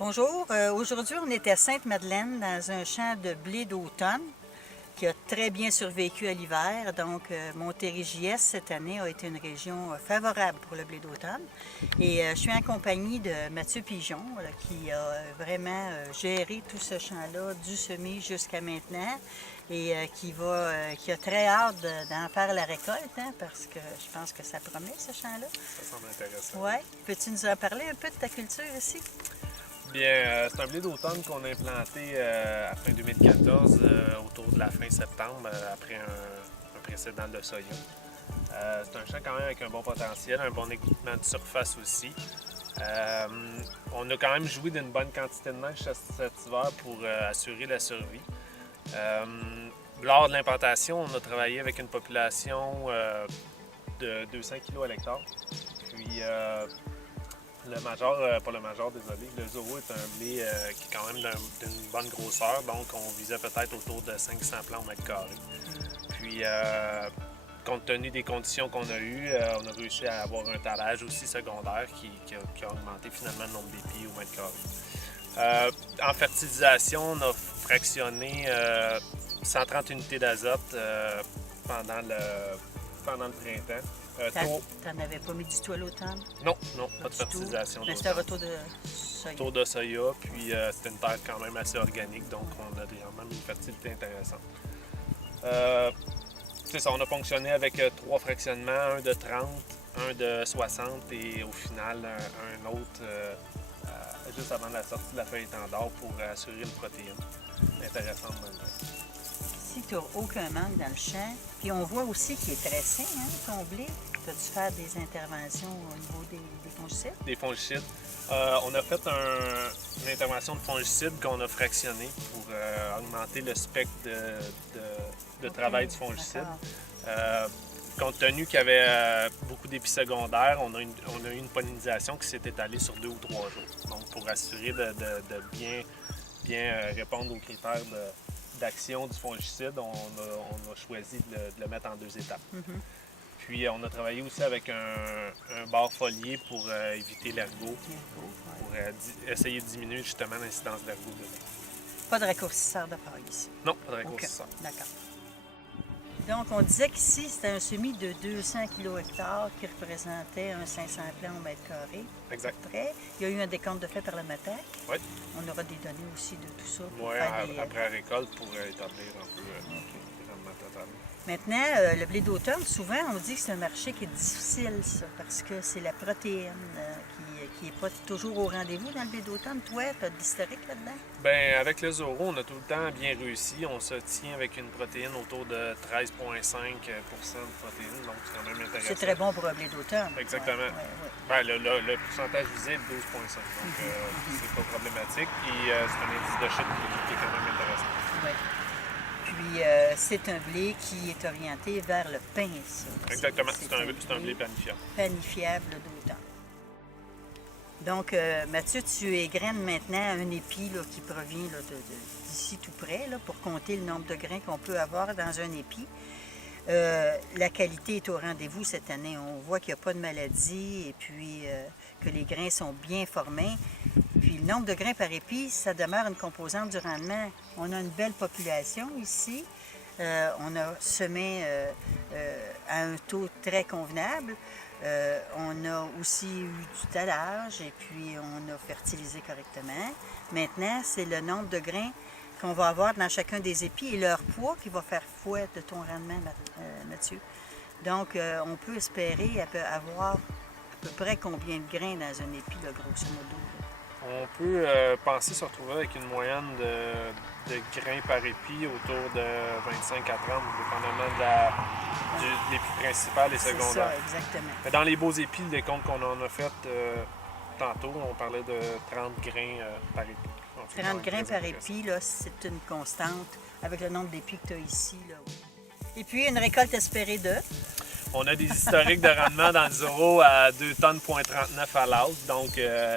Bonjour, aujourd'hui on est à Sainte-Madeleine dans un champ de blé d'automne qui a très bien survécu à l'hiver. Donc Montérégie-Est cette année a été une région favorable pour le blé d'automne. Et je suis en compagnie de Mathieu Pigeon qui a vraiment géré tout ce champ-là du semis jusqu'à maintenant et qui a très hâte d'en faire la récolte parce que je pense que ça promet ce champ-là. Ça semble intéressant. Oui. Peux-tu nous en parler un peu de ta culture ici? Bien, c'est un blé d'automne qu'on a implanté à fin 2014, autour de la fin septembre, après un précédent de soya. C'est un champ quand même avec un bon potentiel, un bon équipement de surface aussi. On a quand même joué d'une bonne quantité de neige cet hiver pour assurer la survie. Lors de l'implantation, on a travaillé avec une population de 200 kg à l'hectare. Puis le Major, désolé, le Zoro est un blé qui est quand même d'une bonne grosseur, donc on visait peut-être autour de 500 plants au mètre carré. Puis, compte tenu des conditions qu'on a eues, on a réussi à avoir un talage aussi secondaire qui a augmenté finalement le nombre d'épis au mètre carré. En fertilisation, on a fractionné 130 unités d'azote pendant le printemps. T'en avais pas mis du tout à l'automne? Non, pas de fertilisation. Mais c'était un retour de soya. Retour de soya, puis c'était une terre quand même assez organique, donc on a vraiment une fertilité intéressante. C'est ça, on a fonctionné avec 3 fractionnements, un de 30, un de 60 et au final un autre juste avant la sortie de la feuille étendard pour assurer une protéine intéressante maintenant. Ici, tu n'as aucun manque dans le champ. Puis on voit aussi qu'il est très sain, ton blé. As-tu fait des interventions au niveau des fongicides? Des fongicides. On a fait une intervention de fongicides qu'on a fractionné pour augmenter le spectre de travail du fongicide. Compte tenu qu'il y avait beaucoup d'épis secondaires, on a eu une pollinisation qui s'est étalée sur 2 ou 3 jours. Donc, pour assurer de bien répondre aux critères d'action du fongicide, on a choisi de le mettre en 2 étapes. Puis, on a travaillé aussi avec un bar folié pour éviter l'ergot, pour essayer de diminuer justement l'incidence d'ergot dedans. Pas de raccourcisseur de paille ici? Non, pas de raccourcisseur. D'accord. Donc, on disait qu'ici, c'était un semis de 200 kg/hectare qui représentait un 500 plants au mètre carré. Exact. Après, il y a eu un décompte de fait par la MATAC. Oui. On aura des données aussi de tout ça. Oui, après la récolte pour établir un peu le rendement total. Maintenant, le blé d'automne, souvent, on dit que c'est un marché qui est difficile, ça, parce que c'est la protéine qui n'est pas toujours au rendez-vous dans le blé d'automne. Toi, tu as de l'historique là-dedans? Bien, avec le Zoro, on a tout le temps bien réussi. On se tient avec une protéine autour de 13,5 % de protéine, donc c'est quand même intéressant. C'est très bon pour un blé d'automne. Exactement. Ouais. Ben, le pourcentage visible, 12,5, donc c'est pas problématique. Puis c'est un indice de chute qui est quand même intéressant. Ouais. Puis c'est un blé qui est orienté vers le pain, ça. Exactement, c'est un blé panifiable. Panifiable d'automne. Donc, Mathieu, tu égraines maintenant un épi là, qui provient d'ici tout près là, pour compter le nombre de grains qu'on peut avoir dans un épi. La qualité est au rendez-vous cette année. On voit qu'il n'y a pas de maladie et puis que les grains sont bien formés. Puis le nombre de grains par épi, ça demeure une composante du rendement. On a une belle population ici. On a semé à un taux très convenable. On a aussi eu du talage et puis on a fertilisé correctement. Maintenant, c'est le nombre de grains qu'on va avoir dans chacun des épis et leur poids qui va faire foi de ton rendement, Mathieu. Donc, on peut espérer avoir à peu près combien de grains dans un épi, là, grosso modo. On peut penser se retrouver avec une moyenne de grains par épi autour de 25 à 30, dépendamment de l'épi principal et secondaire. C'est ça, exactement. Mais dans les beaux épis, les comptes qu'on en a fait tantôt, on parlait de 30 grains par épi. 30 grains par épi, là, c'est une constante avec le nombre d'épis que tu as ici. Là. Et puis, une récolte espérée de? On a des historiques de rendement dans le Zoro à 2 tonnes,39 à l'autre, donc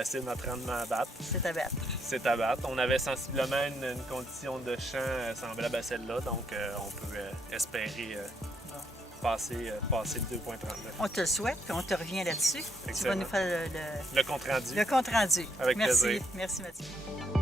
c'est notre rendement à battre. C'est à battre. C'est à battre. On avait sensiblement une condition de champ semblable à celle-là, donc on peut espérer passer le 2,39. On te le souhaite, puis on te revient là-dessus. Tu vas Excellent. nous faire Le compte rendu. le compte rendu. Avec Merci. plaisir. Merci, Mathieu.